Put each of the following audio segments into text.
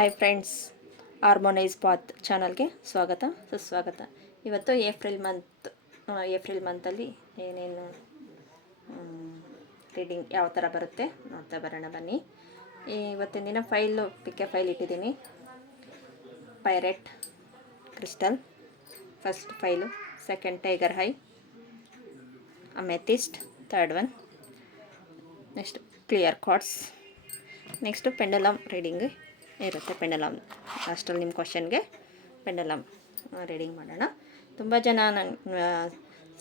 Hi friends, harmonise Path ಚಾನಲ್ಗೆ ಸ್ವಾಗತ ಸುಸ್ವಾಗತ. ಇವತ್ತು ಏಪ್ರಿಲ್ ಮಂತಲ್ಲಿ ಏನೇನು ರೀಡಿಂಗ್ ಯಾವ ಥರ ಬರುತ್ತೆ ನೋಡ್ತಾ ಬರೋಣ ಬನ್ನಿ. ಇವತ್ತಿನ ದಿನ ಪಿಕ್ಕೆ ಫೈಲ್ ಇಟ್ಟಿದ್ದೀನಿ. Pirate crystal first file, second tiger high, amethyst third one, next clear cards, next ಪೆಂಡಲಮ್ reading ಇರುತ್ತೆ. ಪೆಂಡಲಮ್ ಲಾಸ್ಟಲ್ಲಿ ನಿಮ್ಮ ಕ್ವಶನ್ಗೆ ಪೆಂಡಲಮ್ ರೀಡಿಂಗ್ ಮಾಡೋಣ. ತುಂಬ ಜನ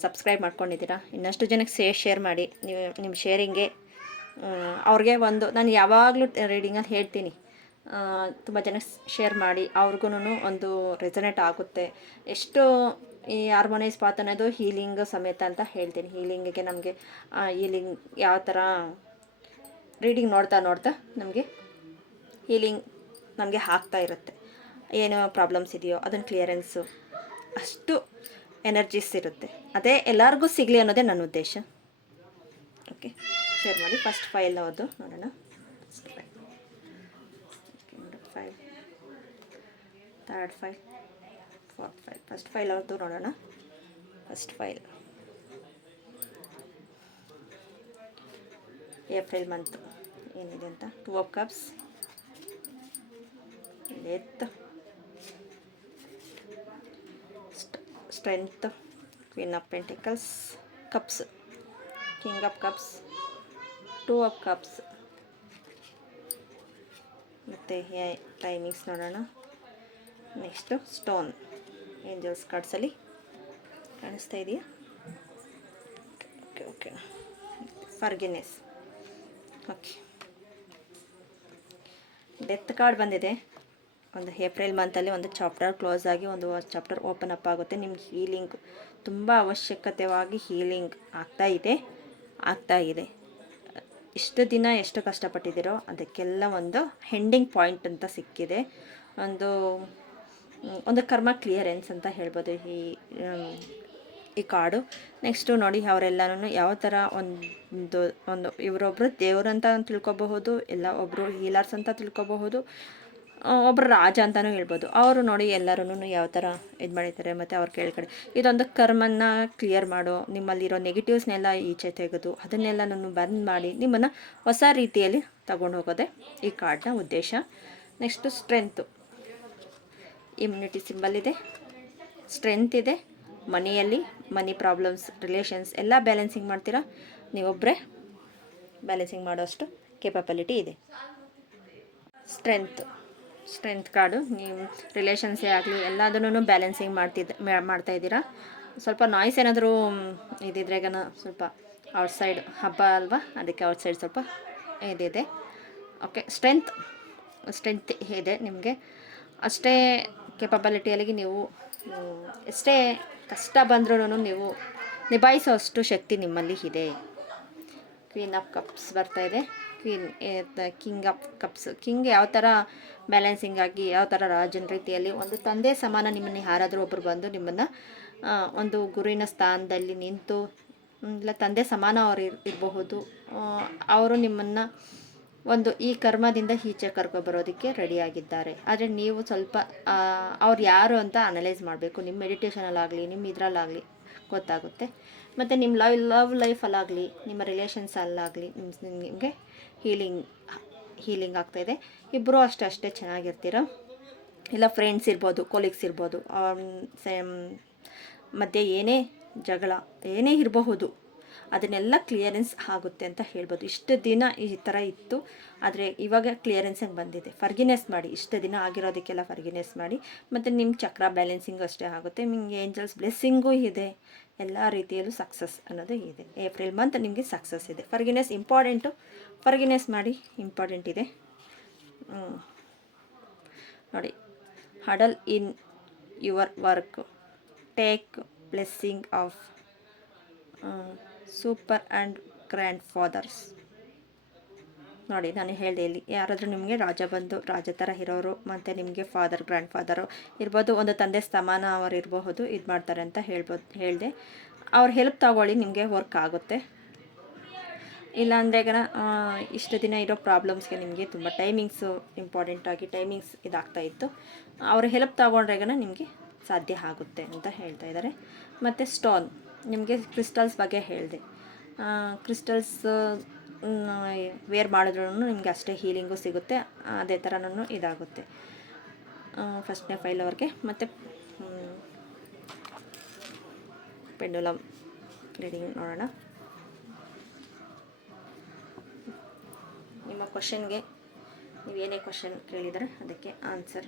ಸಬ್ಸ್ಕ್ರೈಬ್ ಮಾಡ್ಕೊಂಡಿದ್ದೀರಾ. ಇನ್ನಷ್ಟು ಜನಕ್ಕೆ ಶೇರ್ ಮಾಡಿ. ನೀವು ನಿಮ್ಮ ಶೇರಿಂಗೆ ಅವ್ರಿಗೆ ನಾನು ಯಾವಾಗಲೂ ರೀಡಿಂಗಲ್ಲಿ ಹೇಳ್ತೀನಿ, ತುಂಬ ಜನಕ್ಕೆ ಶೇರ್ ಮಾಡಿ, ಅವ್ರಿಗೂ ಒಂದು ರೆಸನೇಟ್ ಆಗುತ್ತೆ. ಎಷ್ಟು ಈ ಹಾರ್ಮೋನೈಸ್ ಪಾತ್ ಅನ್ನೋದು ಹೀಲಿಂಗ್ ಸಮೇತ ಅಂತ ಹೇಳ್ತೀನಿ. ಹೀಲಿಂಗಿಗೆ ನಮಗೆ ಹೀಲಿಂಗ್ ಯಾವ ಥರ ರೀಡಿಂಗ್ ನೋಡ್ತಾ ನಮಗೆ ಹೀಲಿಂಗ್ ನಮಗೆ ಆಗ್ತಾ ಇರುತ್ತೆ. ಏನು ಪ್ರಾಬ್ಲಮ್ಸ್ ಇದೆಯೋ ಅದನ್ನು ಕ್ಲಿಯರೆನ್ಸು, ಅಷ್ಟು ಎನರ್ಜೀಸ್ ಇರುತ್ತೆ. ಅದೇ ಎಲ್ಲರಿಗೂ ಸಿಗಲಿ ಅನ್ನೋದೇ ನನ್ನ ಉದ್ದೇಶ. ಓಕೆ, ಶೇರ್ ಮಾಡಿ. ಫಸ್ಟ್ ಫೈಲ್ ಅದು ನೋಡೋಣ. File, third file, fourth file. First file ಅವ್ರದ್ದು ನೋಡೋಣ. ಫಸ್ಟ್ ಫೈಲ್ ಏಪ್ರಿಲ್ ಮಂತ್ ಏನಿದೆ ಅಂತ. 2 of cups, death, strength, queen of pentacles, cups, king of cups, 2 of cups. ಮತ್ತು ಟೈಮಿಂಗ್ಸ್ ನೋಡೋಣ. ನೆಕ್ಸ್ಟು ಸ್ಟೋನ್, ಏಂಜಲ್ಸ್ ಕಾರ್ಡ್ಸಲ್ಲಿ ಕಾಣಿಸ್ತಾ ಇದೆಯಾ? Okay, forgiveness. Okay, death card ಬಂದಿದೆ. ಒಂದು ಏಪ್ರಿಲ್ ಮಂತಲ್ಲಿ ಒಂದು ಚಾಪ್ಟರ್ ಕ್ಲೋಸ್ ಆಗಿ ಒಂದು ಚಾಪ್ಟರ್ ಓಪನ್ ಅಪ್ ಆಗುತ್ತೆ. ನಿಮ್ಗೆ ಹೀಲಿಂಗ್ ತುಂಬ ಅವಶ್ಯಕತೆಯಾಗಿ ಹೀಲಿಂಗ್ ಆಗ್ತಾ ಇದೆ. ಇಷ್ಟು ದಿನ ಎಷ್ಟು ಕಷ್ಟಪಟ್ಟಿದ್ದೀರೋ ಅದಕ್ಕೆಲ್ಲ ಒಂದು ಹೆಂಡಿಂಗ್ ಪಾಯಿಂಟ್ ಅಂತ ಸಿಕ್ಕಿದೆ. ಒಂದು ಕರ್ಮ ಕ್ಲಿಯರೆನ್ಸ್ ಅಂತ ಹೇಳ್ಬೋದು ಈ ಕಾರ್ಡು. ನೆಕ್ಸ್ಟು ನೋಡಿ, ಅವರೆಲ್ಲನೂ ಯಾವ ಥರ ಒಂದು ಇವರೊಬ್ಬರು ದೇವರಂತ ತಿಳ್ಕೊಬಹುದು, ಇಲ್ಲ ಒಬ್ಬರು ಹೀಲರ್ಸ್ ಅಂತ ತಿಳ್ಕೊಬಹುದು, ಒಬ್ಬರು ರಾಜ ಅಂತಲೂ ಹೇಳ್ಬೋದು. ಅವರು ನೋಡಿ ಎಲ್ಲರೂ ಯಾವ ಥರ ಇದು ಮಾಡಿದ್ದಾರೆ. ಮತ್ತು ಅವ್ರ ಕೆಳಗಡೆ ಇದೊಂದು ಕರ್ಮನ್ನ ಕ್ಲಿಯರ್ ಮಾಡೋ, ನಿಮ್ಮಲ್ಲಿರೋ ನೆಗೆಟಿವ್ಸ್ನೆಲ್ಲ ಈಚೆ ತೆಗೆದು ಅದನ್ನೆಲ್ಲ ಬಂದ್ ಮಾಡಿ ನಿಮ್ಮನ್ನು ಹೊಸ ರೀತಿಯಲ್ಲಿ ತಗೊಂಡು ಹೋಗೋದೆ ಈ ಕಾರ್ಡ್ನ ಉದ್ದೇಶ. ನೆಕ್ಸ್ಟು ಸ್ಟ್ರೆಂತು, ಇಮ್ಯುನಿಟಿ ಸಿಂಬಲ್ ಇದೆ, ಸ್ಟ್ರೆಂತ್ ಇದೆ. ಮನಿ ಪ್ರಾಬ್ಲಮ್ಸ್, ರಿಲೇಷನ್ಸ್ ಎಲ್ಲ ಬ್ಯಾಲೆನ್ಸಿಂಗ್ ಮಾಡ್ತೀರಾ. ನೀವೊಬ್ಬರೇ ಬ್ಯಾಲೆನ್ಸಿಂಗ್ ಮಾಡೋಷ್ಟು ಕೇಪಬಿಲಿಟಿ ಇದೆ. ಸ್ಟ್ರೆಂತ್ ಕಾರ್ಡು, ನೀವು ರಿಲೇಷನ್ಸೇ ಆಗಲಿ ಎಲ್ಲದನ್ನೂ ಬ್ಯಾಲೆನ್ಸಿಂಗ್ ಮಾಡ್ತಾ ಇದ್ದೀರಾ. ಸ್ವಲ್ಪ ನಾಯ್ಸ್ ಏನಾದರೂ ಇದ್ದಿದ್ರೆಗನ ಸ್ವಲ್ಪ ಔಟ್ಸೈಡ್ ಹಬ್ಬ ಅಲ್ವಾ, ಅದಕ್ಕೆ ಔಟ್ಸೈಡ್ ಸ್ವಲ್ಪ ಇದಿದೆ. ಓಕೆ, ಸ್ಟ್ರೆಂತ್ ಇದೆ ನಿಮಗೆ. ಅಷ್ಟೇ ಕೇಪಬಿಲಿಟಿಯಲ್ಲಿ ನೀವು ಎಷ್ಟೇ ಕಷ್ಟ ಬಂದ್ರೂ ನೀವು ನಿಭಾಯಿಸೋಷ್ಟು ಶಕ್ತಿ ನಿಮ್ಮಲ್ಲಿ ಇದೆ. ಕ್ವೀನ್ ಆಫ್ ಕಪ್ಸ್ ಬರ್ತಾ ಇದೆ. King of cups. ಕಿಂಗ್ ಯಾವ ಥರ ಬ್ಯಾಲೆನ್ಸಿಂಗ್ ಆಗಿ, ಯಾವ ಥರ ರಾಜನ ರೀತಿಯಲ್ಲಿ ಒಂದು ತಂದೆ ಸಮಾನ ನಿಮ್ಮನ್ನು ಯಾರಾದರೂ ಒಬ್ಬರು ಬಂದು ನಿಮ್ಮನ್ನು ಒಂದು ಗುರುವಿನ ಸ್ಥಾನದಲ್ಲಿ ನಿಂತು, ಇಲ್ಲ ತಂದೆ ಸಮಾನ ಅವರು ಇರಬಹುದು, ಅವರು ನಿಮ್ಮನ್ನು ಒಂದು ಈ ಕರ್ಮದಿಂದ ಈಚೆ ಕರ್ಕೊಬರೋದಕ್ಕೆ ರೆಡಿಯಾಗಿದ್ದಾರೆ. ಆದರೆ ನೀವು ಸ್ವಲ್ಪ ಅವ್ರು ಯಾರು ಅಂತ ಅನಲೈಸ್ ಮಾಡಬೇಕು. ನಿಮ್ಮ ಮೆಡಿಟೇಷನಲ್ಲಾಗಲಿ, ನಿಮ್ಮ ಇದರಲ್ಲಾಗಲಿ ಗೊತ್ತಾಗುತ್ತೆ. ಮತ್ತು ನಿಮ್ಮ ಲವ್ ಲೈಫಲ್ಲಾಗಲಿ, ನಿಮ್ಮ ರಿಲೇಷನ್ಸಲ್ಲಾಗಲಿ ನಿಮಗೆ ಹೀಲಿಂಗ್ ಆಗ್ತಾಯಿದೆ. ಇಬ್ಬರು ಅಷ್ಟೇ ಚೆನ್ನಾಗಿರ್ತೀರ. ಇಲ್ಲ ಫ್ರೆಂಡ್ಸ್ ಇರ್ಬೋದು, ಕೊಲೀಗ್ಸ್ ಇರ್ಬೋದು, ಮಧ್ಯೆ ಏನೇ ಜಗಳ ಏನೇ ಇರಬಹುದು, ಅದನ್ನೆಲ್ಲ ಕ್ಲಿಯರೆನ್ಸ್ ಆಗುತ್ತೆ ಅಂತ ಹೇಳ್ಬೋದು. ಇಷ್ಟು ದಿನ ಈ ಥರ ಇತ್ತು, ಆದರೆ ಇವಾಗ ಕ್ಲಿಯರೆನ್ಸಿಗೆ ಬಂದಿದೆ. ಫರ್ಗಿನೆಸ್ ಮಾಡಿ, ಇಷ್ಟು ದಿನ ಆಗಿರೋದಕ್ಕೆಲ್ಲ ಫರ್ಗಿನೆಸ್ ಮಾಡಿ. ಮತ್ತು ನಿಮ್ಮ ಚಕ್ರ ಬ್ಯಾಲೆನ್ಸಿಂಗು ಅಷ್ಟೇ ಆಗುತ್ತೆ. ನಿಮಗೆ ಏಂಜಲ್ಸ್ ಬ್ಲೆಸ್ಸಿಂಗೂ ಇದೆ. ಎಲ್ಲ ರೀತಿಯಲ್ಲೂ ಸಕ್ಸಸ್ ಅನ್ನೋದು ಇದೆ. ಏಪ್ರಿಲ್ ಮಂತ್ ನಿಮಗೆ ಸಕ್ಸಸ್ ಇದೆ. ಫರ್ಗಿನೆಸ್ ಇಂಪಾರ್ಟೆಂಟು, ಫರ್ಗಿನೆಸ್ ಮಾಡಿ, ಇಂಪಾರ್ಟೆಂಟ್ ಇದೆ. ನೋಡಿ, huddle in your work, take blessing of super and grandfathers. ನೋಡಿ, ನಾನು ಹೇಳಿದೆ, ಇಲ್ಲಿ ಯಾರಾದರೂ ನಿಮಗೆ ರಾಜ ಥರ ಇರೋರು, ಮತ್ತು ನಿಮಗೆ ಗ್ರ್ಯಾಂಡ್ ಫಾದರು ಇರ್ಬೋದು, ಒಂದು ತಂದೆ ಸಮಾನ ಅವರು ಇರಬಹುದು, ಇದು ಮಾಡ್ತಾರೆ ಅಂತ ಹೇಳಿದೆ. ಅವ್ರ ಹೆಲ್ಪ್ ತಗೊಳ್ಳಿ, ನಿಮಗೆ ವರ್ಕ್ ಆಗುತ್ತೆ. ಇಲ್ಲಾಂದ್ರೆ ಈಗ ಇಷ್ಟು ದಿನ ಇರೋ ಪ್ರಾಬ್ಲಮ್ಸ್ಗೆ ನಿಮಗೆ ತುಂಬ ಟೈಮಿಂಗ್ಸು ಇಂಪಾರ್ಟೆಂಟಾಗಿ ಟೈಮಿಂಗ್ಸ್ ಇದಾಗ್ತಾ ಇತ್ತು. ಅವ್ರ ಹೆಲ್ಪ್ ತಗೊಂಡ್ರೆಗನ ನಿಮಗೆ ಸಾಧ್ಯ ಆಗುತ್ತೆ ಅಂತ ಹೇಳ್ತಾ ಇದ್ದಾರೆ. ಮತ್ತು ಸ್ಟೋನ್, ನಿಮಗೆ ಕ್ರಿಸ್ಟಲ್ಸ್ ಬಗ್ಗೆ ಹೇಳಿದೆ. ಕ್ರಿಸ್ಟಲ್ಸ್ ವೇರ್ ಮಾಡಿದ್ರೂ ನಿಮಗೆ ಅಷ್ಟೇ ಹೀಲಿಂಗು ಸಿಗುತ್ತೆ, ಅದೇ ಥರನೂ ಇದಾಗುತ್ತೆ. ಫಸ್ಟ್ನೇ ಫೈಲ್ ಅವ್ರಿಗೆ. ಮತ್ತು ಪೆಂಡುಲಮ್ ರೀಡಿಂಗ್ ನೋಡೋಣ. ನಿಮ್ಮ ಕ್ವಶನ್ಗೆ ನೀವೇನೇ ಕ್ವಶನ್ ಕೇಳಿದರೆ ಅದಕ್ಕೆ ಆನ್ಸರ್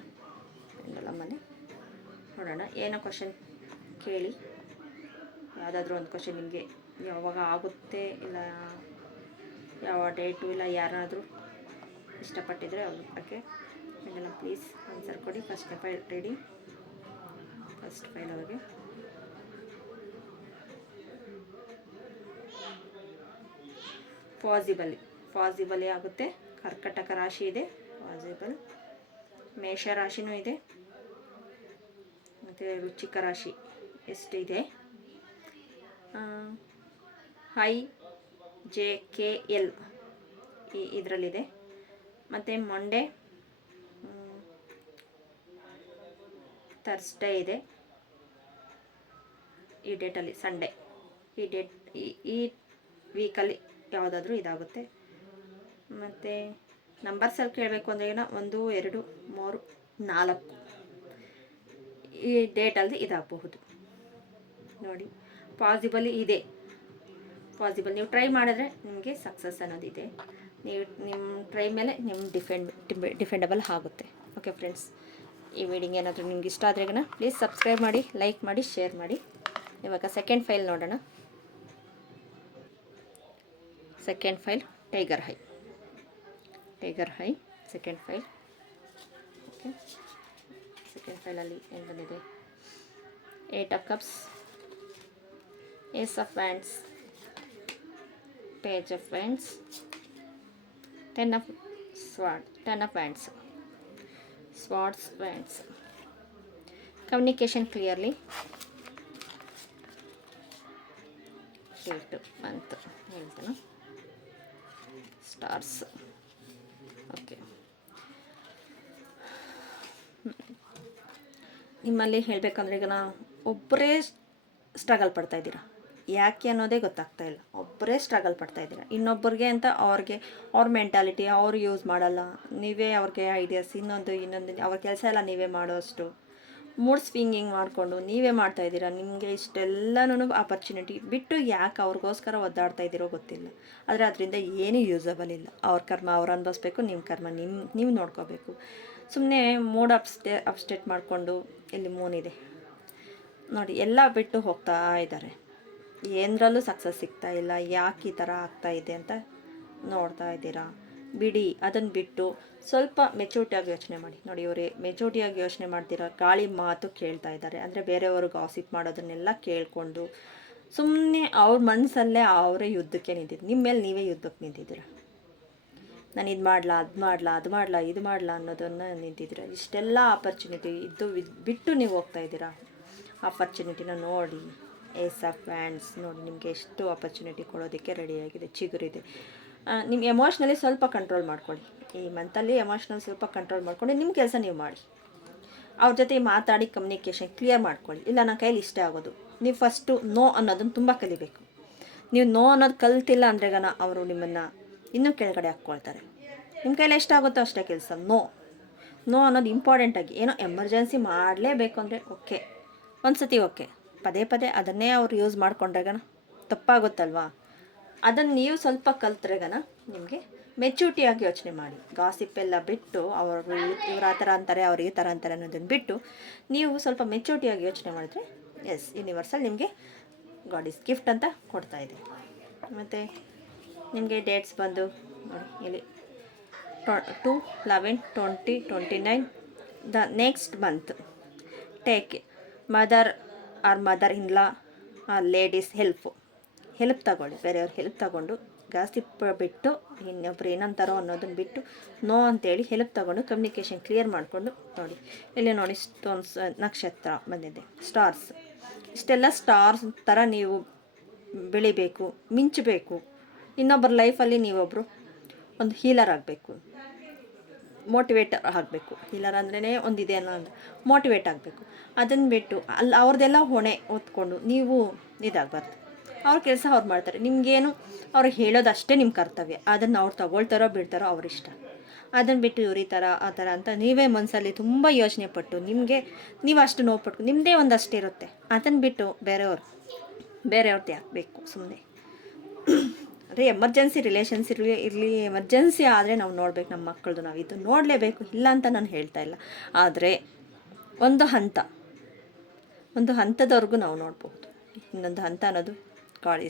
ಪೆಂಡುಲಮಲ್ಲಿ ನೋಡೋಣ. ಏನೋ ಕ್ವಶನ್ ಕೇಳಿ, ಯಾವುದಾದ್ರೂ ಒಂದು ಕ್ವಶನ್ ನಿಮಗೆ ಯಾವಾಗ ಆಗುತ್ತೆ, ಇಲ್ಲ ಯಾವ ಡೇಟು, ಇಲ್ಲ ಯಾರಾದರೂ ಇಷ್ಟಪಟ್ಟಿದ್ರೆ ಅವ್ರ ಬಗ್ಗೆ ಪೆಂಡುಲಮ್ ಪ್ಲೀಸ್ ಆನ್ಸರ್ ಕೊಡಿ. First file reading, first file ಅವ್ರಿಗೆ. ಪಾಸಿಬಲ್ ಆಗುತ್ತೆ. ಕರ್ಕಟಕ ರಾಶಿ ಇದೆ, ಪಾಸಿಬಲ್. ಮೇಷ ರಾಶಿನೂ ಇದೆ, ಮತ್ತು ವೃಶ್ಚಿಕ ರಾಶಿ ಎಷ್ಟಿದೆ, IJKL ಇದರಲ್ಲಿದೆ. ಮತ್ತು ಮಂಡೇ, ಥರ್ಸ್ಡೇ ಇದೆ ಈ ಡೇಟಲ್ಲಿ, ಸಂಡೇ ಈ ಡೇಟ್ ಈ ವೀಕಲ್ಲಿ ಯಾವುದಾದ್ರೂ ಇದಾಗುತ್ತೆ. ಮತ್ತು ನಂಬರ್ಸಲ್ಲಿ ಕೇಳಬೇಕು ಅಂದರೆ ಏನೋ 1, 2, 3, 4 ಈ ಡೇಟಲ್ಲಿ ಇದಾಗಬಹುದು ನೋಡಿ. ಪಾಸಿಬಲ್ ಇದೆ, ಪಾಸಿಬಲ್. ನೀವು ಟ್ರೈ ಮಾಡಿದ್ರೆ ನಿಮಗೆ ಸಕ್ಸಸ್ ಅನ್ನೋದಿದೆ. ನೀವು ನಿಮ್ಮ ಟ್ರೈ ಮೇಲೆ ನಿಮ್ಮ ಡಿಫೆಂಡಬಲ್ ಆಗುತ್ತೆ. ಓಕೆ ಫ್ರೆಂಡ್ಸ್, ಈ ವಿಡಿಯೋ ಏನಾದರೂ ನಿಮ್ಗೆ ಇಷ್ಟ ಆದ್ರೆಗನ ಪ್ಲೀಸ್ ಸಬ್ಸ್ಕ್ರೈಬ್ ಮಾಡಿ, ಲೈಕ್ ಮಾಡಿ, ಶೇರ್ ಮಾಡಿ. ಇವಾಗ ಸೆಕೆಂಡ್ ಫೈಲ್ ನೋಡೋಣ. Second pile tiger eye second pile. Okay, second ಫೈಲಲ್ಲಿ ಏನು ಬಂದಿದೆ? 8 of Cups, Ace of Wands, Page of Wands, 10 of Wands, Wands. Communication clearly. Date, month ಹೇಳ್ತಾನೆ. ಸ್ಟಾರ್ಸ್. ಓಕೆ, ನಿಮ್ಮಲ್ಲಿ ಹೇಳಬೇಕಂದ್ರೆ ಈಗ ಒಬ್ಬರೇ ಸ್ಟ್ರಗಲ್ ಪಡ್ತಾಯಿದ್ದೀರಾ, ಯಾಕೆ ಅನ್ನೋದೇ ಗೊತ್ತಾಗ್ತಾ ಇಲ್ಲ. ಒಬ್ಬರೇ ಸ್ಟ್ರಗಲ್ ಮಾಡ್ತಾಯಿದ್ದೀರಾ. ಇನ್ನೊಬ್ಬರಿಗೆ ಅಂತ ಅವ್ರ ಮೆಂಟಾಲಿಟಿ ಅವ್ರು ಯೂಸ್ ಮಾಡಲ್ಲ. ನೀವೇ ಅವ್ರಿಗೆ ಐಡಿಯಾಸ್ ಇನ್ನೊಂದು ಅವ್ರ ಕೆಲಸ ಎಲ್ಲ ನೀವೇ ಮಾಡೋಷ್ಟು ಮೂಡ್ ಸ್ವಿಂಗಿಂಗ್ ಮಾಡಿಕೊಂಡು ನೀವೇ ಮಾಡ್ತಾಯಿದ್ದೀರಾ. ನಿಮಗೆ ಇಷ್ಟೆಲ್ಲನೂ ಆಪರ್ಚುನಿಟಿ ಬಿಟ್ಟು ಯಾಕೆ ಅವ್ರಿಗೋಸ್ಕರ ಒದ್ದಾಡ್ತಾ ಇದ್ದೀರೋ ಗೊತ್ತಿಲ್ಲ. ಆದರೆ ಅದರಿಂದ ಏನೂ ಯೂಸಬಲ್ ಇಲ್ಲ. ಅವ್ರ ಕರ್ಮ ಅವ್ರು ಅನುಭವಿಸ್ಬೇಕು, ನಿಮ್ಮ ಕರ್ಮ ನೀವು ನೋಡ್ಕೋಬೇಕು. ಸುಮ್ಮನೆ ಮೂಡ್ ಅಪ್ಸ್ಟೇಟ್ ಮಾಡಿಕೊಂಡು, ಇಲ್ಲಿ ಮೂನಿದೆ ನೋಡಿ, ಎಲ್ಲ ಬಿಟ್ಟು ಹೋಗ್ತಾ ಇದ್ದಾರೆ. ಏನರಲ್ಲೂ ಸಕ್ಸಸ್ ಸಿಗ್ತಾ ಇಲ್ಲ. ಯಾಕೆ ಈ ಥರ ಆಗ್ತಾಯಿದೆ ಅಂತ ನೋಡ್ತಾ ಇದ್ದೀರಾ. ಬಿಡಿ, ಅದನ್ನು ಬಿಟ್ಟು ಸ್ವಲ್ಪ ಮೆಚೂರಿಟಿಯಾಗಿ ಯೋಚನೆ ಮಾಡಿ. ನೋಡಿ, ಇವರೇ ಮೆಚೂರಿಟಿಯಾಗಿ ಯೋಚನೆ ಮಾಡ್ತೀರಾ. ಗಾಳಿ ಮಾತು ಕೇಳ್ತಾ ಇದ್ದಾರೆ, ಅಂದರೆ ಬೇರೆಯವರು ಗಾಸಿಪ್ ಮಾಡೋದನ್ನೆಲ್ಲ ಕೇಳಿಕೊಂಡು ಸುಮ್ಮನೆ ಅವ್ರ ಮನಸ್ಸಲ್ಲೇ ಅವರೇ ಯುದ್ಧಕ್ಕೆ ನಿಂತಿದ್ದು. ನಿಮ್ಮ ಮೇಲೆ ನೀವೇ ಯುದ್ಧಕ್ಕೆ ನಿಂತಿದ್ದೀರ. ನಾನು ಇದು ಮಾಡಲಾ, ಇದು ಮಾಡಲಾ ಅನ್ನೋದನ್ನು ನಿಂತಿದ್ದೀರ. ಇಷ್ಟೆಲ್ಲ ಆಪರ್ಚುನಿಟಿ ಇದ್ದು ಬಿಟ್ಟು ನೀವು ಹೋಗ್ತಾ ಇದ್ದೀರಾ. ಆಪರ್ಚುನಿಟಿನ ನೋಡಿ. ಏಸ್ ಆಫ್ ವ್ಯಾಂಡ್ಸ್ ನೋಡಿ, ನಿಮಗೆ ಎಷ್ಟು ಆಪರ್ಚುನಿಟಿ ಕೊಡೋದಕ್ಕೆ ರೆಡಿಯಾಗಿದೆ, ಚಿಗುರಿದೆ. ನಿಮ್ಮ ಎಮೋಷ್ನಲಿ ಸ್ವಲ್ಪ ಕಂಟ್ರೋಲ್ ಮಾಡ್ಕೊಳ್ಳಿ. ಈ ಮಂತಲ್ಲಿ ಎಮೋಷ್ನಲ್ ಸ್ವಲ್ಪ ಕಂಟ್ರೋಲ್ ಮಾಡ್ಕೊಂಡು ನಿಮ್ಮ ಕೆಲಸ ನೀವು ಮಾಡಿ. ಅವ್ರ ಜೊತೆ ಮಾತಾಡಿ ಕಮ್ಯುನಿಕೇಷನ್ ಕ್ಲಿಯರ್ ಮಾಡ್ಕೊಳ್ಳಿ. ಇಲ್ಲ, ನನ್ನ ಕೈಲಿ ಇಷ್ಟೇ ಆಗೋದು. ನೀವು ಫಸ್ಟು ನೋ ಅನ್ನೋದನ್ನು ತುಂಬ ಕಲಿಬೇಕು. ನೀವು ನೋ ಅನ್ನೋದು ಕಲ್ತಿಲ್ಲ ಅಂದ್ರೆಗನ ಅವರು ನಿಮ್ಮನ್ನು ಇನ್ನೂ ಕೆಳಗಡೆ ಹಾಕ್ಕೊಳ್ತಾರೆ. ನಿಮ್ಮ ಕೈಲಿ ಎಷ್ಟಾಗುತ್ತೋ ಅಷ್ಟೇ ಕೆಲಸ. ನೋ ಅನ್ನೋದು ಇಂಪಾರ್ಟೆಂಟಾಗಿ, ಏನೋ ಎಮರ್ಜೆನ್ಸಿ ಮಾಡಲೇಬೇಕು ಅಂದರೆ ಓಕೆ, ಒಂದು ಸತಿ ಓಕೆ. ಪದೇ ಅದನ್ನೇ ಅವ್ರು ಯೂಸ್ ಮಾಡ್ಕೊಂಡ್ರೆಗನ ತಪ್ಪಾಗುತ್ತಲ್ವಾ. ಅದನ್ನು ನೀವು ಸ್ವಲ್ಪ ಕಲ್ತ್ರೆಗನ ನಿಮಗೆ ಮೆಚೂರಿಟಿಯಾಗಿ ಯೋಚನೆ ಮಾಡಿ. ಗಾಸಿಪ್ಪೆಲ್ಲ ಬಿಟ್ಟು ಇವ್ರು ಆ ಥರ ಅಂತಾರೆ, ಅವ್ರು ಈ ಥರ ಅಂತಾರೆ ಅನ್ನೋದನ್ನು ಬಿಟ್ಟು ನೀವು ಸ್ವಲ್ಪ ಮೆಚೂರಿಟಿಯಾಗಿ ಯೋಚನೆ ಮಾಡಿದ್ರೆ ಎಸ್, ಯೂನಿವರ್ಸಲ್ ನಿಮಗೆ ಗಾಡ್ ಇಸ್ ಗಿಫ್ಟ್ ಅಂತ ಕೊಡ್ತಾಯಿದೆ. ಮತ್ತು ನಿಮಗೆ ಡೇಟ್ಸ್ ಬಂದು ನೋಡಿ, ಇಲ್ಲಿ 2, 11, 20, 29 the next month. Take mother in-law ladies help ತಗೊಳ್ಳಿ. ಬೇರೆಯವ್ರ ಹೆಲ್ಪ್ ತಗೊಂಡು ಗಾಸಿಪ್ ಬಿಟ್ಟು ಇನ್ನೊಬ್ರು ಏನಂತಾರೋ ಅನ್ನೋದನ್ನು ಬಿಟ್ಟು ನೋ ಅಂತೇಳಿ ಹೆಲ್ಪ್ ತಗೊಂಡು ಕಮ್ಯುನಿಕೇಷನ್ ಕ್ಲಿಯರ್ ಮಾಡಿಕೊಂಡು ನೋಡಿ. ಇಲ್ಲಿ ನೋಡಿ, ಸ್ಟೋನ್ಸ್ ನಕ್ಷತ್ರ ಬಂದಿದೆ, ಸ್ಟಾರ್ಸ್. ಇಷ್ಟೆಲ್ಲ ಸ್ಟಾರ್ಸ್ ಥರ ನೀವು ಬೆಳಿಬೇಕು, ಮಿಂಚಬೇಕು. ಇನ್ನೊಬ್ಬರ ಲೈಫಲ್ಲಿ ನೀವೊಬ್ಬರು ಒಂದು ಹೀಲರ್ ಆಗಬೇಕು, ಮೋಟಿವೇಟರ್ ಆಗಬೇಕು. ಹೀಲರ್ ಅಂದ್ರೇ ಒಂದಿದೆ ಅನ್ನೋ ಒಂದು ಮೋಟಿವೇಟ್ ಆಗಬೇಕು. ಅದನ್ನು ಬಿಟ್ಟು ಅಲ್ಲಿ ಅವ್ರದ್ದೆಲ್ಲ ಹೊಣೆ ಹೊತ್ಕೊಂಡು ನೀವು ಇದಾಗಬಾರ್ದು. ಅವ್ರ ಕೆಲಸ ಅವ್ರು ಮಾಡ್ತಾರೆ, ನಿಮಗೇನು ಅವ್ರಿಗೆ ಹೇಳೋದಷ್ಟೇ ನಿಮ್ಮ ಕರ್ತವ್ಯ. ಅದನ್ನು ಅವ್ರು ತಗೊಳ್ತಾರೋ ಬಿಡ್ತಾರೋ ಅವ್ರಿಷ್ಟ. ಅದನ್ನು ಬಿಟ್ಟು ಇವ್ರು ಈ ಥರ ಆ ಥರ ಅಂತ ನೀವೇ ಮನಸ್ಸಲ್ಲಿ ತುಂಬ ಯೋಚನೆ ಪಟ್ಟು ನಿಮಗೆ ನೀವು ಅಷ್ಟು ನೋವು ಪಟ್ಟು ನಿಮ್ಮದೇ ಒಂದಷ್ಟು ಇರುತ್ತೆ. ಅದನ್ನು ಬಿಟ್ಟು ಬೇರೆಯವ್ರದ್ದು ಯಾಕೆ ಬೇಕು ಸುಮ್ಮನೆ. ಅದೇ ಎಮರ್ಜೆನ್ಸಿ ರಿಲೇಷನ್ಸ್ ಇರಲಿ ಎಮರ್ಜೆನ್ಸಿ ಆದರೆ ನಾವು ನೋಡ್ಬೇಕು ನಮ್ಮ ಮಕ್ಕಳದು, ನಾವು ಇದು ನೋಡಲೇಬೇಕು, ಇಲ್ಲ ಅಂತ ನಾನು ಹೇಳ್ತಾ ಇಲ್ಲ. ಆದರೆ ಒಂದು ಹಂತದವರೆಗೂ ನಾವು ನೋಡ್ಬೋದು. ಇನ್ನೊಂದು ಹಂತ ಅನ್ನೋದು ಗಾಡ್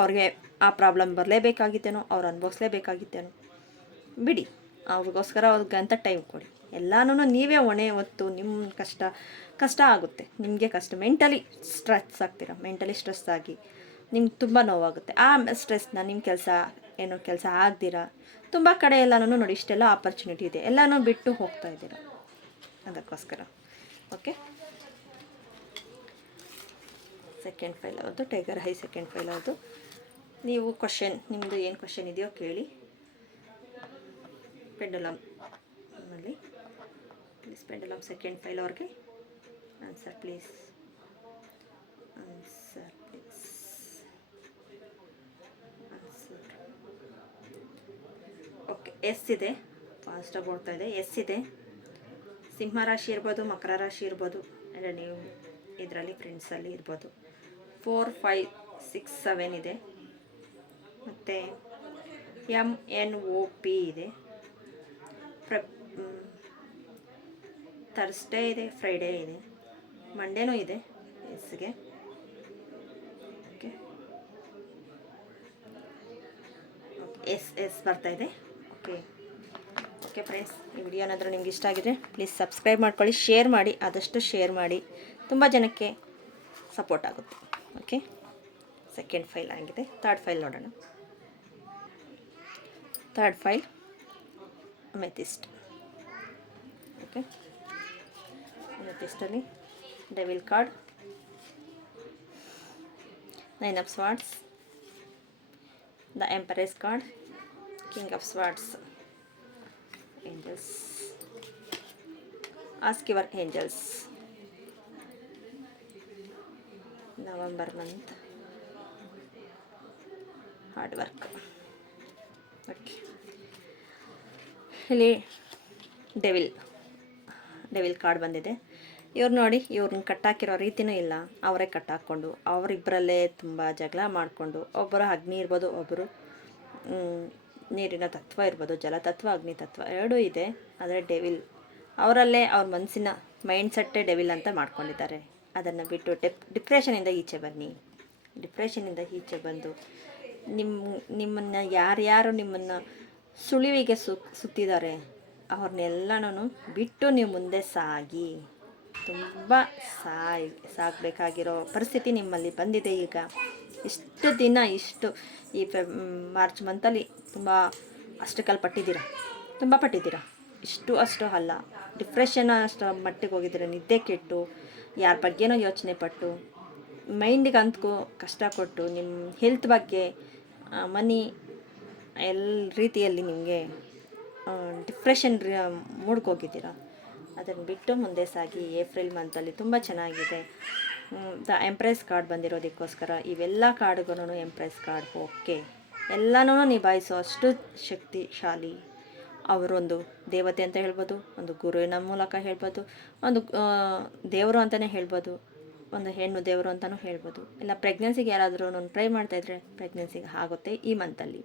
ಅವ್ರಿಗೆ ಆ ಪ್ರಾಬ್ಲಮ್ ಬರಲೇಬೇಕಾಗಿತ್ತೇನೋ, ಅವ್ರು ಅನುಭವಿಸ್ಲೇಬೇಕಾಗಿತ್ತೇನೋ, ಬಿಡಿ, ಅವ್ರಿಗೋಸ್ಕರ ಅವ್ರಿಗಂತ ಟೈಮ್ ಕೊಡಿ. ಎಲ್ಲನೂ ನೀವೇ ಹೊಣೆ ಹೊತ್ತು ನಿಮ್ಮ ಕಷ್ಟ ಆಗುತ್ತೆ, ನಿಮಗೆ ಕಷ್ಟ, ಮೆಂಟಲಿ ಸ್ಟ್ರೆಸ್ ಆಗಿ ನಿಮ್ಗೆ ತುಂಬ ನೋವಾಗುತ್ತೆ. ಆ ಸ್ಟ್ರೆಸ್ನ ನಿಮ್ಮ ಕೆಲಸ ಆಗ್ದಿರಾ ತುಂಬ ಕಡೆ ಎಲ್ಲನೂ ನೋಡಿ, ಇಷ್ಟೆಲ್ಲ ಆಪರ್ಚುನಿಟಿ ಇದೆ, ಎಲ್ಲನೂ ಬಿಟ್ಟು ಹೋಗ್ತಾ ಇದ್ದೀರಾ ಅದಕ್ಕೋಸ್ಕರ. ಓಕೆ, ಸೆಕೆಂಡ್ ಫೈಲ್ ಅವ್ರದ್ದು, ಟೈಗರ್ ಹೈ ಸೆಕೆಂಡ್ ಫೈಲ್ ಅವ್ರದ್ದು. ನೀವು ನಿಮ್ಮದು ಏನು ಕ್ವಶನ್ ಇದೆಯೋ ಕೇಳಿ. ಪೆಂಡುಲಮ್ನಲ್ಲಿ ಪ್ಲೀಸ್, ಪೆಂಡುಲಮ್ ಸೆಕೆಂಡ್ ಫೈಲ್ ಅವ್ರಿಗೆ ಆನ್ಸರ್ ಪ್ಲೀಸ್. ಓಕೆ, ಎಸ್ ಇದೆ, ಫಾಸ್ಟಾಗಿ ಓಡ್ತಾ ಇದೆ. ಎಸ್ ಇದೆ, ಸಿಂಹ ರಾಶಿ ಇರ್ಬೋದು, ಮಕರ ರಾಶಿ ಇರ್ಬೋದು, ಅಂದರೆ ನೀವು ಇದರಲ್ಲಿ ಫ್ರೆಂಡ್ಸಲ್ಲಿ ಇರ್ಬೋದು. 4, 5, 6, 7 ಇದೆ. ಮತ್ತು MNOP ಇದೆ. ಥರ್ಸ್ಡೇ ಇದೆ, ಫ್ರೈಡೇ ಇದೆ, ಮಂಡೇನೂ ಇದೆ ಎಸ್ಗೆ. ಓಕೆ, ಎಸ್ ಬರ್ತಾ ಇದೆ. ಓಕೆ ಫ್ರೆಂಡ್ಸ್, ಈ ವಿಡಿಯೋ ಏನಾದರೂ ನಿಮ್ಗೆ ಇಷ್ಟ ಆಗಿದ್ರೆ ಪ್ಲೀಸ್ ಸಬ್ಸ್ಕ್ರೈಬ್ ಮಾಡ್ಕೊಳ್ಳಿ, ಶೇರ್ ಮಾಡಿ, ಆದಷ್ಟು ಶೇರ್ ಮಾಡಿ, ತುಂಬ ಜನಕ್ಕೆ ಸಪೋರ್ಟ್ ಆಗುತ್ತೆ. ಓಕೆ, ಸೆಕೆಂಡ್ ಫೈಲ್ ಆಗಿದೆ. ಥರ್ಡ್ ಫೈಲ್ ನೋಡೋಣ. Third pile amethyst. ಓಕೆ, ಅಮೆಥಿಸ್ಟಲ್ಲಿ devil card, 9 of Swords, the Empress card, King of Swords. Angels, ask your angels. November month, hard work. Okay, ಇಲ್ಲಿ ಡೆವಿಲ್ ಕಾರ್ಡ್ ಬಂದಿದೆ. ಇವ್ರು ನೋಡಿ, ಇವ್ರನ್ನ ಕಟ್ಟಾಕಿರೋ ರೀತಿಯೂ ಇಲ್ಲ, ಅವರೇ ಕಟ್ಟಾಕ್ಕೊಂಡು ಅವರಿಬ್ಬರಲ್ಲೇ ತುಂಬ ಜಗಳ ಮಾಡಿಕೊಂಡು, ಒಬ್ಬರು ಅಗ್ನಿ ಇರ್ಬೋದು, ಒಬ್ಬರು ನೀರಿನ ತತ್ವ ಇರ್ಬೋದು, ಜಲತತ್ವ ಅಗ್ನಿ ತತ್ವ ಎರಡೂ ಇದೆ. ಆದರೆ ಡೆವಿಲ್ ಅವರಲ್ಲೇ ಅವ್ರ ಮನಸ್ಸಿನ ಮೈಂಡ್ಸೆಟ್ಟೇ ಡೆವಿಲ್ ಅಂತ ಮಾಡ್ಕೊಂಡಿದ್ದಾರೆ. ಅದನ್ನು ಬಿಟ್ಟು ಡಿಪ್ರೆಷನಿಂದ ಈಚೆ ಬನ್ನಿ. ಡಿಪ್ರೆಷನಿಂದ ಈಚೆ ಬಂದು ನಿಮ್ಮನ್ನು ಯಾರ್ಯಾರು ನಿಮ್ಮನ್ನು ಸುಳಿವಿಗೆ ಸುತ್ತಿದ್ದಾರೆ ಅವ್ರನ್ನೆಲ್ಲನೂ ಬಿಟ್ಟು ನೀವು ಮುಂದೆ ಸಾಗಿ. ತುಂಬ ಸಾಗಬೇಕಾಗಿರೋ ಪರಿಸ್ಥಿತಿ ನಿಮ್ಮಲ್ಲಿ ಬಂದಿದೆ ಈಗ. ಇಷ್ಟು ದಿನ ಈ ಮಾರ್ಚ್ ಮಂತಲ್ಲಿ ತುಂಬ ತುಂಬ ಪಟ್ಟಿದ್ದೀರ. ಅಷ್ಟು ಅಲ್ಲ, ಡಿಪ್ರೆಷನ್ ಅಷ್ಟು ಮಟ್ಟಿಗೆ ಹೋಗಿದ್ದೀರ. ನಿದ್ದೆ ಕೆಟ್ಟು, ಯಾರ ಬಗ್ಗೆನೋ ಯೋಚನೆ ಪಟ್ಟು, ಮೈಂಡಿಗೆ ಅಂದ್ಕೋ ಕಷ್ಟಪಟ್ಟು, ನಿಮ್ಮ ಹೆಲ್ತ್ ಬಗ್ಗೆ, ಮನಿ ಎಲ್ಲ ರೀತಿಯಲ್ಲಿ ನಿಮಗೆ ಡಿಪ್ರೆಷನ್ ಮೂಡ್ಕೋಗಿದ್ದೀರ. ಅದನ್ನು ಬಿಟ್ಟು ಮುಂದೆ ಸಾಗಿ. ಏಪ್ರಿಲ್ ಮಂತಲ್ಲಿ ತುಂಬ ಚೆನ್ನಾಗಿದೆ. ದ ಎಂಪ್ರೆಸ್ ಕಾರ್ಡ್ ಬಂದಿರೋದಕ್ಕೋಸ್ಕರ ಇವೆಲ್ಲ ಕಾರ್ಡ್ಗೂ ಎಂಪ್ರೆಸ್ ಕಾರ್ಡ್ ಓಕೆ, ಎಲ್ಲನೂ ನಿಭಾಯಿಸೋ ಅಷ್ಟು ಶಕ್ತಿಶಾಲಿ ಅವರೊಂದು ದೇವತೆ ಅಂತ ಹೇಳ್ಬೋದು, ಒಂದು ಗುರುವಿನ ಮೂಲಕ ಹೇಳ್ಬೋದು, ಒಂದು ದೇವರು ಅಂತಲೇ ಹೇಳ್ಬೋದು, ಒಂದು ಹೆಣ್ಣು ದೇವರು ಅಂತಲೂ ಹೇಳ್ಬೋದು. ಇಲ್ಲ ಪ್ರೆಗ್ನೆನ್ಸಿಗೆ ಯಾರಾದರೂ ಟ್ರೈ ಮಾಡ್ತಾಯಿದ್ರೆ ಪ್ರೆಗ್ನೆನ್ಸಿಗೆ ಆಗುತ್ತೆ ಈ ಮಂತಲ್ಲಿ.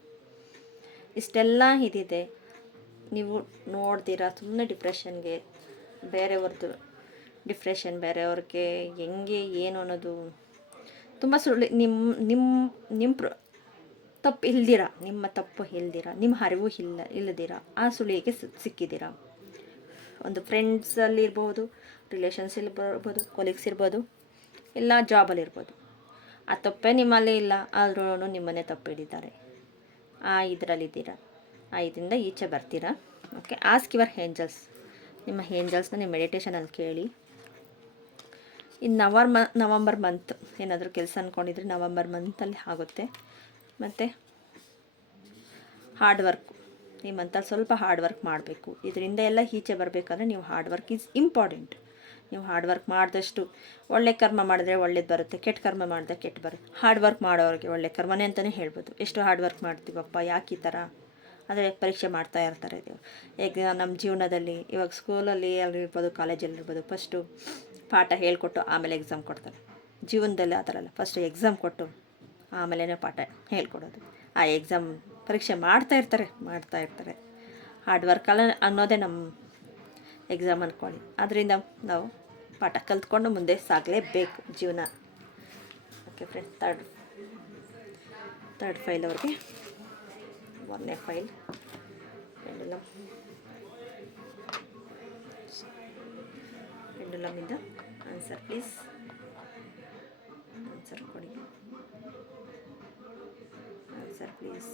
ಇಷ್ಟೆಲ್ಲ ಇದಿದೆ. ನೀವು ನೋಡ್ತೀರಾ ಸುಮ್ಮನೆ ಡಿಪ್ರೆಷನ್ಗೆ, ಬೇರೆಯವ್ರದ್ದು ಡಿಪ್ರೆಷನ್ ಬೇರೆಯವ್ರಿಗೆ ಹೆಂಗೆ ಏನು ಅನ್ನೋದು ತುಂಬ ಸುಳ್ಳು. ನಿಮ್ಮ ತಪ್ಪು ಇಲ್ದಿರ, ನಿಮ್ಮ ತಪ್ಪು ಇಲ್ದಿರ, ನಿಮ್ಮ ಅರಿವು ಇಲ್ಲದಿರ ಆ ಸುಳಿಗೆ ಸಿಕ್ಕಿದ್ದೀರ. ಒಂದು ಫ್ರೆಂಡ್ಸಲ್ಲಿ ಇರ್ಬೋದು, ರಿಲೇಷನ್ಸ್ ಇರ್ಬೋದು, ಕೊಲೀಗ್ಸ್ ಇರ್ಬೋದು, ಇಲ್ಲ ಜಾಬಲ್ಲಿರ್ಬೋದು. ಆ ತಪ್ಪೇ ನಿಮ್ಮಲ್ಲಿ ಇಲ್ಲ, ಆದ್ರೂ ನಿಮ್ಮನ್ನೇ ತಪ್ಪು ಹಿಡಿತಾರೆ. ಇದರಲ್ಲಿದ್ದೀರ, ಇದರಿಂದ ಈಚೆ ಬರ್ತೀರಾ. Okay, ask your angels. ನಿಮ್ಮ ಏಂಜಲ್ಸ್ನ ನೀವು ಮೆಡಿಟೇಷನಲ್ಲಿ ಕೇಳಿ. ಇನ್ನು ನವಂಬರ್ ಮಂತ್ ಏನಾದರೂ ಕೆಲಸ ಅಂದ್ಕೊಂಡಿದ್ರೆ ನವಂಬರ್ ಮಂತಲ್ಲಿ ಆಗುತ್ತೆ. ಮತ್ತು ಹಾರ್ಡ್ ವರ್ಕು ಈ ಮಂತಲ್ಲಿ ಸ್ವಲ್ಪ ಹಾರ್ಡ್ ವರ್ಕ್ ಮಾಡಬೇಕು. ಇದರಿಂದ ಎಲ್ಲ ಈಚೆ ಬರಬೇಕಂದ್ರೆ ನೀವು ಹಾರ್ಡ್ ವರ್ಕ್ ಈಸ್ ಇಂಪಾರ್ಟೆಂಟ್. ನೀವು ಹಾರ್ಡ್ ವರ್ಕ್ ಮಾಡಿದಷ್ಟು ಒಳ್ಳೆ ಕರ್ಮ ಮಾಡಿದ್ರೆ ಒಳ್ಳೇದು ಬರುತ್ತೆ, ಕೆಟ್ಟ ಕರ್ಮ ಮಾಡಿದ್ರೆ ಕೆಟ್ಟ ಬರುತ್ತೆ. ಹಾರ್ಡ್ ವರ್ಕ್ ಮಾಡೋರಿಗೆ ಒಳ್ಳೆ ಕರ್ಮನೇ ಅಂತಲೇ ಹೇಳ್ಬೋದು. ಎಷ್ಟು ಹಾರ್ಡ್ ವರ್ಕ್ ಮಾಡ್ತೀವಪ್ಪ, ಯಾಕೆ ಈ ಥರ ಆದರೆ ಪರೀಕ್ಷೆ ಮಾಡ್ತಾ ಇರ್ತಾರೆ. ಈಗ ನಮ್ಮ ಜೀವನದಲ್ಲಿ ಇವಾಗ ಸ್ಕೂಲಲ್ಲಿ ಅಲ್ಲಿರ್ಬೋದು, ಕಾಲೇಜಲ್ಲಿರ್ಬೋದು, ಫಸ್ಟು ಪಾಠ ಹೇಳ್ಕೊಟ್ಟು ಆಮೇಲೆ ಎಕ್ಸಾಮ್ ಕೊಡ್ತಾರೆ. ಜೀವನದಲ್ಲಿ ಆ ಥರ ಅಲ್ಲ, ಫಸ್ಟು ಎಕ್ಸಾಮ್ ಕೊಟ್ಟು ಆಮೇಲೆ ಪಾಠ ಹೇಳ್ಕೊಡೋದು. ಆ ಎಕ್ಸಾಮ್ ಪರೀಕ್ಷೆ ಮಾಡ್ತಾ ಇರ್ತಾರೆ. ಹಾರ್ಡ್ ವರ್ಕಲ್ಲ ಅನ್ನೋದೇ ನಮ್ಮ ಎಕ್ಸಾಮ್ ಅಂದ್ಕೊಳ್ಳಿ. ಅದರಿಂದ ನಾವು ಪಾಠ ಕಲ್ತ್ಕೊಂಡು ಮುಂದೆ ಸಾಗಲೇಬೇಕು ಜೀವನ. ಓಕೆ ಫ್ರೆಂಡ್ಸ್, ಥರ್ಡ್ ಫೈಲ್ ಅವ್ರಿಗೆ 1ನೇ ಫೈಲ್ ಪೆಂಡುಲಮಿಂದ ಆನ್ಸರ್ ಪ್ಲೀಸ್. ಆನ್ಸರ್ ಕೊಡಿ, ಆನ್ಸರ್ ಪ್ಲೀಸ್.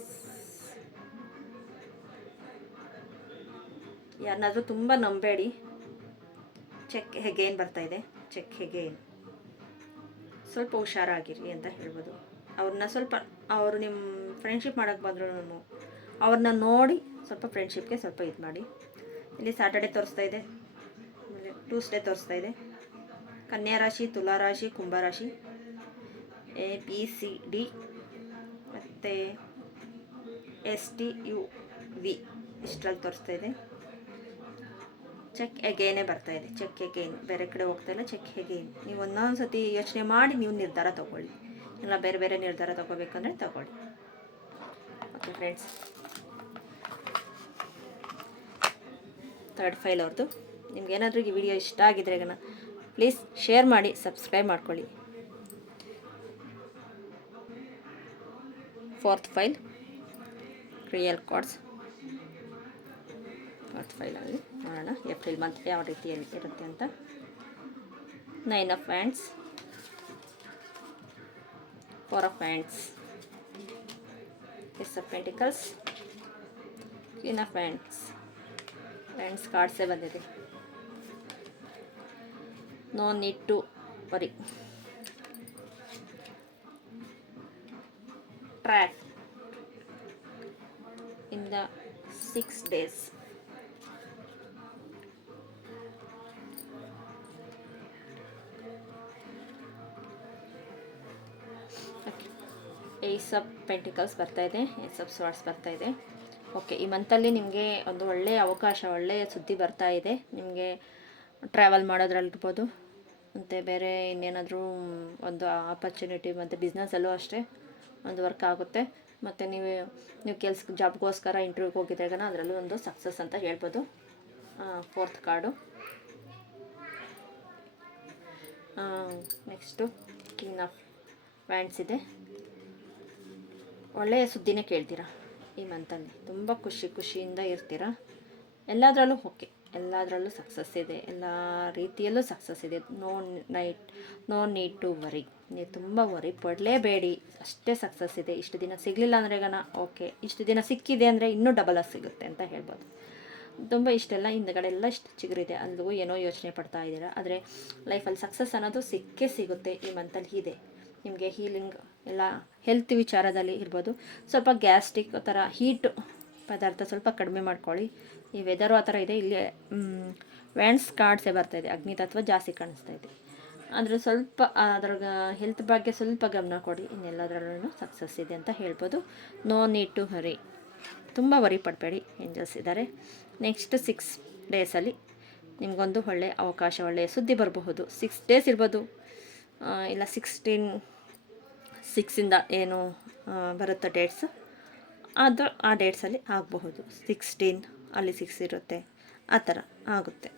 ಯಾರನ್ನಾದರೂ ತುಂಬ ನಂಬೇಡಿ. ಚೆಕ್ ಹೇಗೇನು ಬರ್ತಾಯಿದೆ, ಚೆಕ್ ಹೇಗೇನು ಸ್ವಲ್ಪ ಹುಷಾರಾಗಿರಿ ಅಂತ ಹೇಳ್ಬೋದು. ಅವ್ರನ್ನ ಸ್ವಲ್ಪ ಅವರು ನಿಮ್ಮ ಫ್ರೆಂಡ್ಶಿಪ್ ಮಾಡೋಕ್ಕೆ ಬಂದರೂ ಅವ್ರನ್ನ ನೋಡಿ ಸ್ವಲ್ಪ ಫ್ರೆಂಡ್ಶಿಪ್ಗೆ ಸ್ವಲ್ಪ ಇದು ಮಾಡಿ. ಇಲ್ಲಿ ಸ್ಯಾಟರ್ಡೆ ತೋರಿಸ್ತಾ ಇದೆ, ಆಮೇಲೆ ಟ್ಯೂಸ್ಡೇ ತೋರಿಸ್ತಾ ಇದೆ. ಕನ್ಯಾ ರಾಶಿ, ತುಲಾ ರಾಶಿ, ಕುಂಭ ರಾಶಿ, ABCD ಮತ್ತು STUV ಇಷ್ಟರಲ್ಲಿ ತೋರಿಸ್ತಾ ಇದೆ. ಚೆಕ್ ಎಗೇನೇ ಬರ್ತಾ ಇದೆ, ಚೆಕ್ ಎಗೇನ್, ಬೇರೆ ಕಡೆ ಹೋಗ್ತಾ ಇಲ್ಲ, ಚೆಕ್ ಎಗೇನ್. ನೀವು ಒಂದೊಂದು ಸತಿ ಯೋಚನೆ ಮಾಡಿ ನೀವು ನಿರ್ಧಾರ ತೊಗೊಳ್ಳಿ. ಇಲ್ಲ ಬೇರೆ ಬೇರೆ ನಿರ್ಧಾರ ತೊಗೋಬೇಕಂದ್ರೆ ತೊಗೊಳ್ಳಿ. ಓಕೆ ಫ್ರೆಂಡ್ಸ್, ಥರ್ಡ್ ಫೈಲ್ ಅವ್ರದ್ದು. ನಿಮ್ಗೇನಾದರೂ ಈ ವಿಡಿಯೋ ಇಷ್ಟ ಆಗಿದ್ರೆ ಪ್ಲೀಸ್ ಶೇರ್ ಮಾಡಿ, ಸಬ್ಸ್ಕ್ರೈಬ್ ಮಾಡ್ಕೊಳ್ಳಿ. Fourth pile real cards. Fourth ಫೈಲಲ್ಲಿ ನೋಡೋಣ ಏಪ್ರಿಲ್ ಮಂತ್ ಯಾವ ರೀತಿಯಲ್ಲಿ ಇರುತ್ತೆ ಅಂತ. 9 of hands, 4 of hands, Ace of Pentacles, Queen of Wands. Friends ಕಾರ್ಡ್ಸೇ ಬಂದಿದೆ. No need to worry. Track in the 6 days. Ace of pentacles ಬರ್ತಾ ಇದೆ, ಏಸ್ ಆಫ್ ಸ್ವಾರ್ಡ್ಸ್ ಬರ್ತಾ ಇದೆ. ಓಕೆ, ಈ ಮಂತಲ್ಲಿ ನಿಮಗೆ ಒಂದು ಒಳ್ಳೆಯ ಅವಕಾಶ, ಒಳ್ಳೆಯ ಸುದ್ದಿ ಬರ್ತಾ ಇದೆ. ನಿಮಗೆ ಟ್ರಾವೆಲ್ ಮಾಡೋದ್ರಲ್ಲಿರ್ಬೋದು, ಮತ್ತು ಬೇರೆ ಇನ್ನೇನಾದರೂ ಒಂದು ಆಪರ್ಚುನಿಟಿ, ಮತ್ತು ಬಿಸ್ನೆಸ್ಸಲ್ಲೂ ಅಷ್ಟೇ ಒಂದು ವರ್ಕ್ ಆಗುತ್ತೆ. ಮತ್ತು ನೀವು ಜಾಬ್ಗೋಸ್ಕರ ಇಂಟರ್ವ್ಯೂಗೆ ಹೋಗಿದ್ದಾಗ ಅದರಲ್ಲೂ ಒಂದು ಸಕ್ಸಸ್ ಅಂತ ಹೇಳ್ಬೋದು. Fourth card. Next king of wands ಇದೆ. ಒಳ್ಳೆಯ ಸುದ್ದಿನೇ ಕೇಳ್ತೀರಾ ಈ ಮಂತಲ್ಲಿ. ತುಂಬ ಖುಷಿಯಿಂದ ಇರ್ತೀರ. ಎಲ್ಲದರಲ್ಲೂ ಓಕೆ, ಎಲ್ಲದರಲ್ಲೂ ಸಕ್ಸಸ್ ಇದೆ, ಎಲ್ಲ ರೀತಿಯಲ್ಲೂ ಸಕ್ಸಸ್ ಇದೆ. No need to worry. ನೀವು ತುಂಬ ವರಿ ಪಡಲೇಬೇಡಿ, ಅಷ್ಟೇ ಸಕ್ಸಸ್ ಇದೆ. ಇಷ್ಟು ದಿನ ಸಿಗಲಿಲ್ಲ ಅಂದರೆ ಓಕೆ, ಇಷ್ಟು ದಿನ ಸಿಕ್ಕಿದೆ ಅಂದರೆ ಇನ್ನೂ ಡಬಲಾಗಿ ಸಿಗುತ್ತೆ ಅಂತ ಹೇಳ್ಬೋದು. ತುಂಬ ಇಷ್ಟೆಲ್ಲ ಹಿಂದಗಡೆ ಎಲ್ಲ ಇಷ್ಟು ಚಿಗುರಿದೆ, ಅಲ್ಲಿಗೂ ಏನೋ ಯೋಚನೆ ಪಡ್ತಾ ಇದ್ದೀರಾ. ಆದರೆ ಲೈಫಲ್ಲಿ ಸಕ್ಸಸ್ ಅನ್ನೋದು ಸಿಕ್ಕೇ ಸಿಗುತ್ತೆ ಈ ಮಂತಲ್ಲಿ ಇದೆ. ನಿಮಗೆ ಹೀಲಿಂಗ್ ಎಲ್ಲ ಹೆಲ್ತ್ ವಿಚಾರದಲ್ಲಿ ಇರ್ಬೋದು. ಸ್ವಲ್ಪ ಗ್ಯಾಸ್ಟ್ರಿಕ್ ಥರ ಹೀಟು ಪದಾರ್ಥ ಸ್ವಲ್ಪ ಕಡಿಮೆ ಮಾಡ್ಕೊಳ್ಳಿ. ಈ ವೆದರು ಆ ಥರ ಇದೆ. ಇಲ್ಲಿ ವ್ಯಾಂಡ್ಸ್ ಕಾರ್ಡ್ಸೇ ಬರ್ತಾಯಿದೆ, ಅಗ್ನಿ ತತ್ವ ಜಾಸ್ತಿ ಕಾಣಿಸ್ತಾ ಇದೆ. ಅಂದರೆ ಸ್ವಲ್ಪ ಅದರ ಹೆಲ್ತ್ ಬಗ್ಗೆ ಸ್ವಲ್ಪ ಗಮನ ಕೊಡಿ. ಇನ್ನೆಲ್ಲದರಲ್ಲೂ ಸಕ್ಸಸ್ ಇದೆ ಅಂತ ಹೇಳ್ಬೋದು. ನೋ ನೀಡ್ ಟು ಹರಿ, ತುಂಬ ವರಿ ಪಡಬೇಡಿ, ಏಂಜಲ್ಸ್ ಇದ್ದಾರೆ. ನೆಕ್ಸ್ಟ್ 6 ಡೇಸಲ್ಲಿ ನಿಮಗೊಂದು ಒಳ್ಳೆಯ ಅವಕಾಶ, ಒಳ್ಳೆಯ ಸುದ್ದಿ ಬರಬಹುದು. 6 ಡೇಸ್ ಇರ್ಬೋದು, ಇಲ್ಲ 6ಇಂದ ಏನು ಬರುತ್ತೆ ಡೇಟ್ಸ್, ಅದು ಆ ಡೇಟ್ಸಲ್ಲಿ ಆಗಬಹುದು. 16 ಅಲ್ಲಿ 6 ಇರುತ್ತೆ, ಆ ಥರ ಆಗುತ್ತೆ.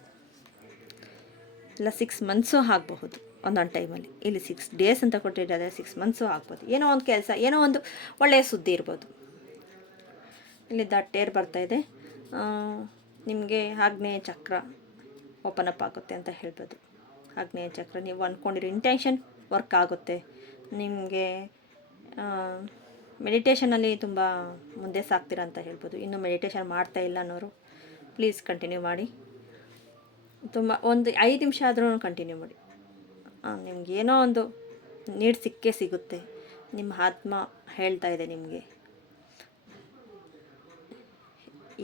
ಇಲ್ಲ 6 ಮಂತ್ಸು ಆಗಬಹುದು ಒಂದೊಂದು ಟೈಮಲ್ಲಿ. ಇಲ್ಲಿ 6 ಡೇಸ್ ಅಂತ ಕೊಟ್ಟಿದ್ದಾರೆ, 6 ಮಂತ್ಸು ಆಗ್ಬೋದು. ಏನೋ ಒಂದು ಕೆಲಸ, ಏನೋ ಒಂದು ಒಳ್ಳೆಯ ಸುದ್ದಿ ಇರ್ಬೋದು. ಇಲ್ಲಿ ದಟ್ಟೇರ್ ಬರ್ತಾಯಿದೆ. ನಿಮಗೆ ಆಗ್ನೇಯ ಚಕ್ರ ಓಪನ್ ಅಪ್ ಆಗುತ್ತೆ ಅಂತ ಹೇಳ್ಬೋದು. ಆಗ್ನೇಯ ಚಕ್ರ ನೀವು ಅಂದ್ಕೊಂಡಿರೋ ಇಂಟೆನ್ಷನ್ ವರ್ಕ್ ಆಗುತ್ತೆ. ನಿಮಗೆ ಮೆಡಿಟೇಷನಲ್ಲಿ ತುಂಬ ಮುಂದೆ ಸಾಗ್ತೀರ ಅಂತ ಹೇಳ್ಬೋದು. ಇನ್ನೂ ಮೆಡಿಟೇಷನ್ ಮಾಡ್ತಾ ಇಲ್ಲ ಅನ್ನೋರು ಪ್ಲೀಸ್ ಕಂಟಿನ್ಯೂ ಮಾಡಿ. ತುಂಬ ಒಂದು 5 ನಿಮಿಷ ಆದ್ರೂ ಕಂಟಿನ್ಯೂ ಮಾಡಿ. ನಿಮಗೇನೋ ಒಂದು ನೀಡ್ ಸಿಗುತ್ತೆ. ನಿಮ್ಮ ಆತ್ಮ ಹೇಳ್ತಾ ಇದೆ ನಿಮಗೆ.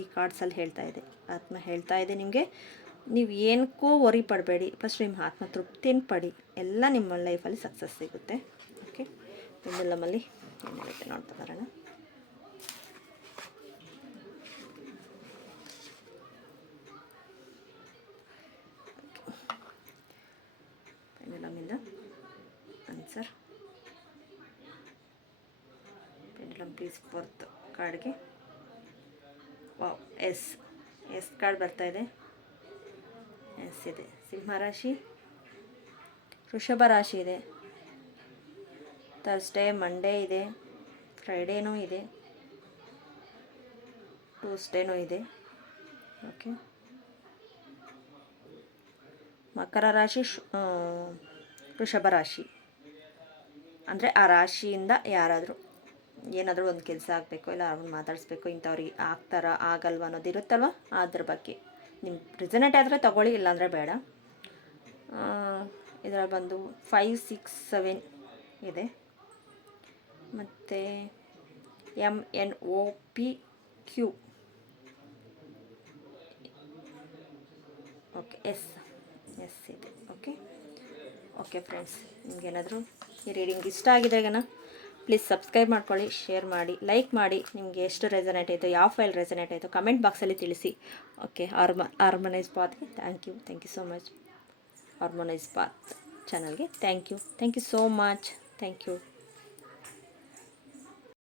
ಈ ಕಾರ್ಡ್ಸಲ್ಲಿ ಹೇಳ್ತಾ ಇದೆ. ಆತ್ಮ ಹೇಳ್ತಾ ಇದೆ ನಿಮಗೆ, ನೀವು ಏನಕ್ಕೂ ವರಿ ಪಡಬೇಡಿ, ಫಸ್ಟ್ ನಿಮ್ಮ ಆತ್ಮ ತೃಪ್ತಿನ ಪಡಿ, ಎಲ್ಲ ನಿಮ್ಮ ಲೈಫಲ್ಲಿ ಸಕ್ಸಸ್ ಸಿಗುತ್ತೆ. ಓಕೆ, ಪೆಂಡುಲಮಲ್ಲಿ ಏನಿರುತ್ತೆ ನೋಡ್ತಾ ಬರೋಣ. ಪೆಂಡುಲಮಿಂದ ಆನ್ಸರ್. ಪೆಂಡುಲಮ್ ಪ್ಲೀಸ್ ಫೋರ್ತ್ ಕಾರ್ಡ್ಗೆ. ವಾವ್, ಎಸ್ ಕಾರ್ಡ್ ಬರ್ತಾ ಇದೆ. ಎಸ್ ಇದೆ. ಸಿಂಹರಾಶಿ, ವೃಷಭ ರಾಶಿ ಇದೆ, ಥರ್ಸ್ಡೇ ಮಂಡೇ ಇದೆ, ಫ್ರೈಡೇನೂ ಇದೆ, ಟ್ಯೂಸ್ಡೇನೂ ಇದೆ. ಓಕೆ, ಮಕರ ರಾಶಿ, ವೃಷಭ ರಾಶಿ ಅಂದರೆ ಆ ರಾಶಿಯಿಂದ ಯಾರಾದರೂ ಏನಾದರೂ ಒಂದು ಕೆಲಸ ಆಗಬೇಕು, ಇಲ್ಲ ಅವ್ರನ್ನ ಮಾತಾಡಿಸ್ಬೇಕು, ಇಂಥವ್ರಿಗೆ ಆಗ್ತಾರಾ ಆಗಲ್ವ ಅನ್ನೋದು ಇರುತ್ತಲ್ವ, ಅದ್ರ ಬಗ್ಗೆ ನಿಮ್ಮ ರಿಸನೇಟ್ ಆದರೆ ತೊಗೊಳ್ಳಿ, ಇಲ್ಲಾಂದರೆ ಬೇಡ. ಇದರಲ್ಲಿ ಬಂದು 5, 6, 7 ಇದೆ, ಮತ್ತು MNOPQ. ಓಕೆ, ಎಸ್ ಇದೆ. ಓಕೆ ಫ್ರೆಂಡ್ಸ್, ನಿಮಗೇನಾದರೂ ಈ ರೀಡಿಂಗ್ ಇಷ್ಟ ಆಗಿದ್ರೆಗನ ಪ್ಲೀಸ್ ಸಬ್ಸ್ಕ್ರೈಬ್ ಮಾಡ್ಕೊಳ್ಳಿ, ಶೇರ್ ಮಾಡಿ, ಲೈಕ್ ಮಾಡಿ. ನಿಮಗೆ ಎಷ್ಟು ರೆಸನೇಟ್ ಆಯಿತು, ಯಾವ ಫೈಲ್ ರೆಸನೇಟ್ ಆಯಿತು ಕಮೆಂಟ್ ಬಾಕ್ಸಲ್ಲಿ ತಿಳಿಸಿ. ಓಕೆ, ಹಾರ್ಮೋನೈಸ್ ಪಾತ್ಗೆ thank you so much. Harmonise Path ಚಾನಲ್ಗೆ thank you so much. Thank you.